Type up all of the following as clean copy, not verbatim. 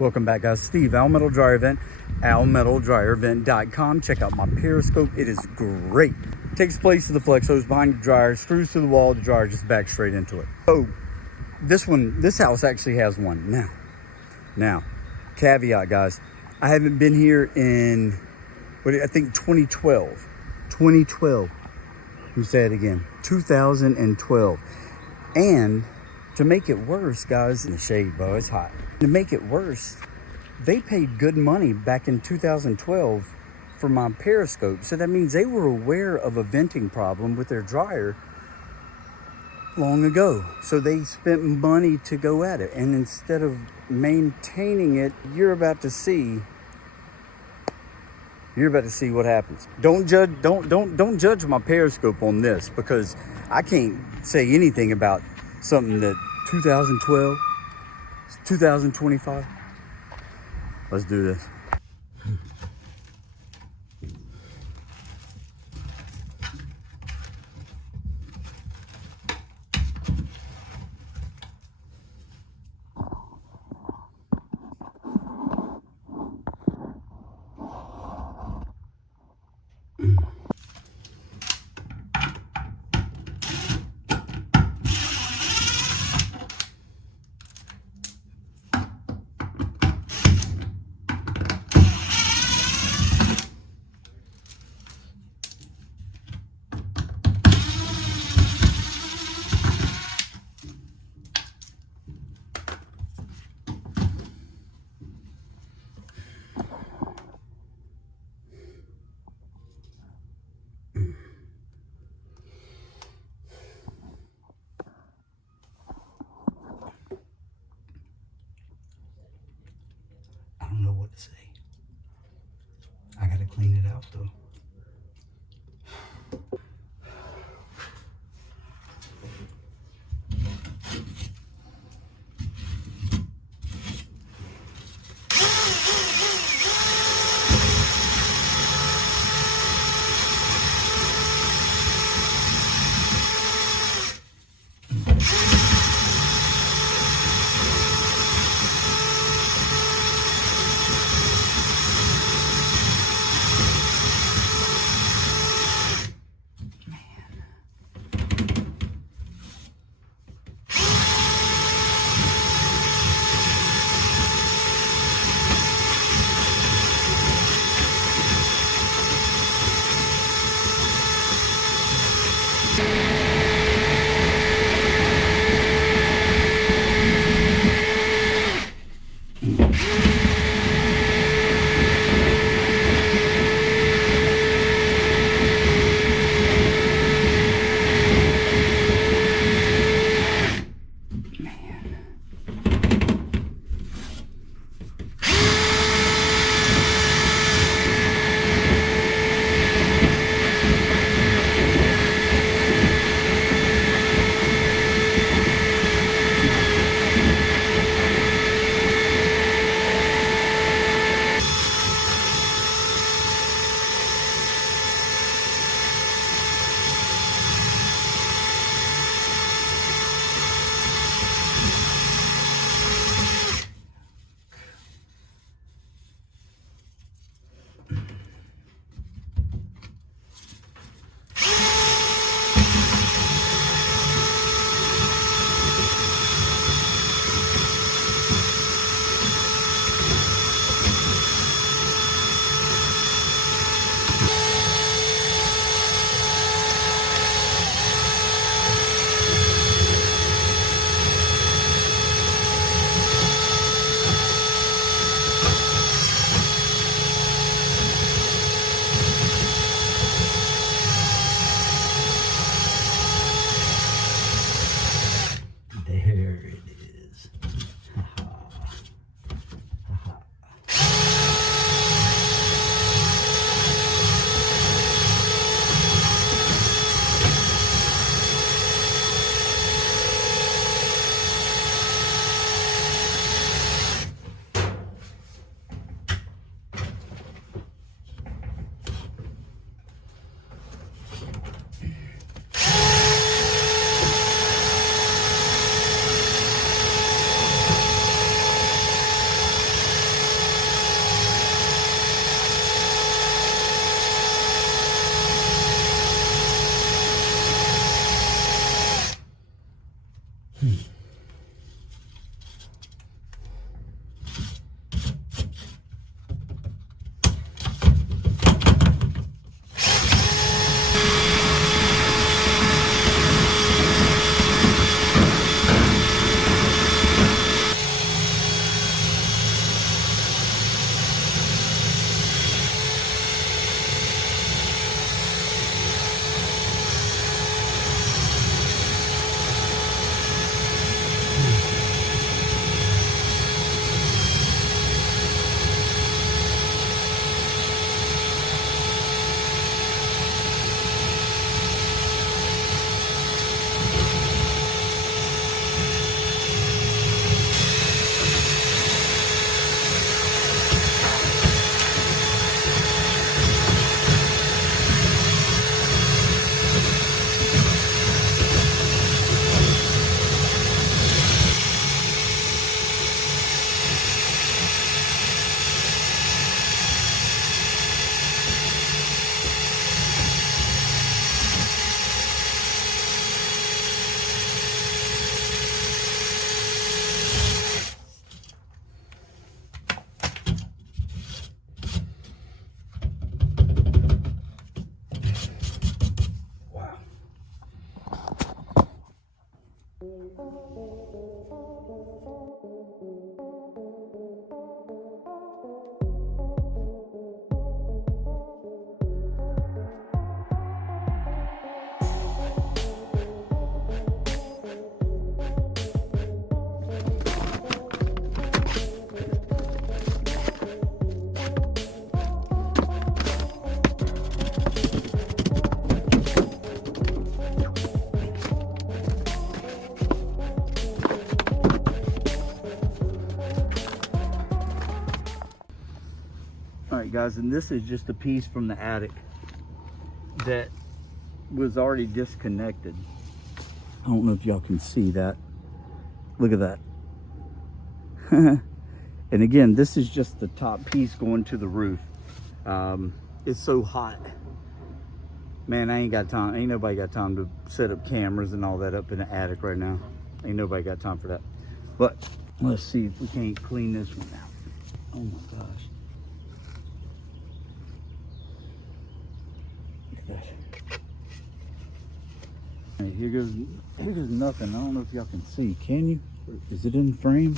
Welcome back, guys. Steve, Al Metal Dryer Vent, almetaldryervent.com. Check out my periscope. It is great. Takes place to the flex hose behind the dryer, screws to the wall, the dryer just backs straight into it. Oh, this house actually has one. Now, caveat, guys. I haven't been here in, I think 2012. 2012. Let me say it again. 2012. And to make it worse, guys, in the shade, bro, it's hot. To make it worse, they paid good money back in 2012 for my periscope. So that means they were aware of a venting problem with their dryer long ago. So they spent money to go at it. And instead of maintaining it, you're about to see what happens. Don't judge my periscope on this, because I can't say anything about something that 2012, 2025. Let's do this. I don't know what to say. I gotta clean it out though. right, guys, and this is just a piece from the attic that was already disconnected. I don't know if y'all can see that. Look at that. And again, this is just the top piece going to the roof. It's so hot. Man, I ain't got time. Ain't nobody got time to set up cameras and all that up in the attic right now. Ain't nobody got time for that. But let's see if we can't clean this one out. Oh my gosh. Look at that. Hey, here goes nothing. I don't know if y'all can see. Can you? Is it in frame?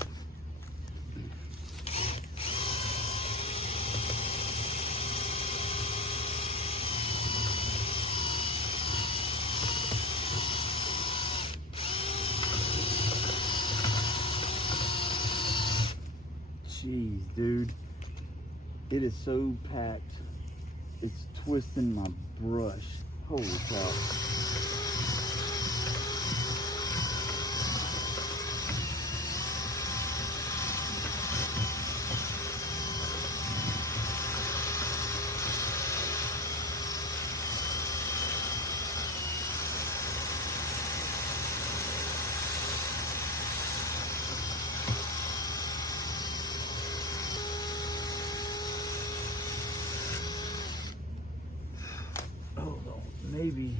Jeez, dude. It is so packed. It's twisting my brush. Holy cow. Maybe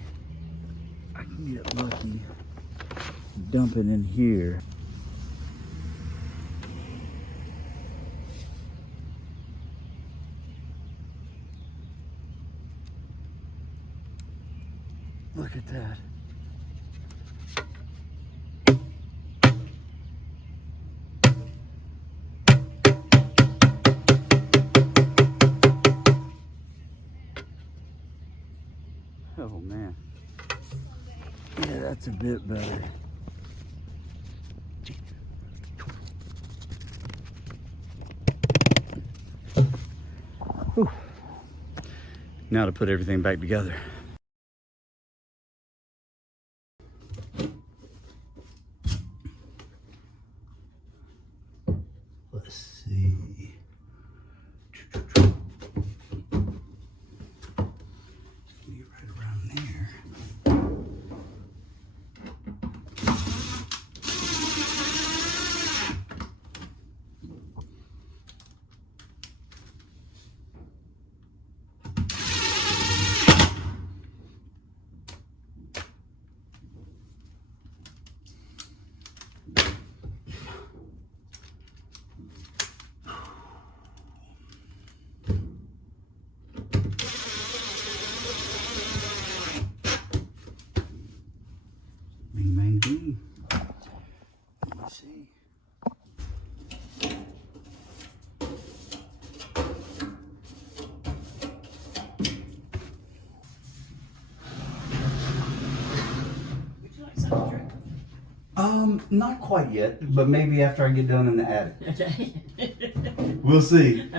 I can get lucky, dump it in here. Look at that. Oh man. Yeah, that's a bit better. Whew. Now to put everything back together. Let's see. Be right around there. Bing, bang, boom. Let me see. Would you like something to drink? Not quite yet, but maybe after I get done in the attic. Okay. We'll see.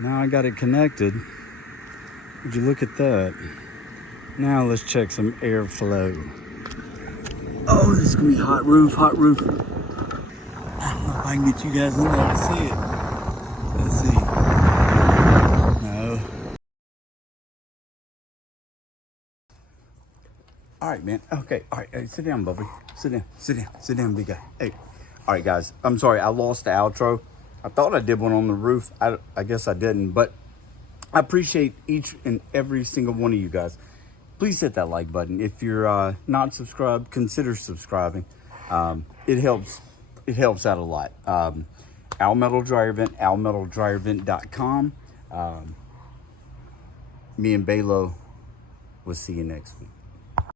Now I got it connected. Would you look at that? Now let's check some airflow. Oh, this is gonna be hot roof, hot roof. I don't know if I can get you guys in there to see it. Let's see. No. All right, man. Okay. All right. Hey, sit down, Bubby. Sit down. Sit down. Sit down, big guy. Hey. All right, guys. I'm sorry. I lost the outro. I thought I did one on the roof. I guess I didn't. But I appreciate each and every single one of you guys. Please hit that like button. If you're not subscribed, consider subscribing. It helps. It helps out a lot. Al Metal Dryer Vent, almetaldryervent.com. Me and Balo, we'll see you next week.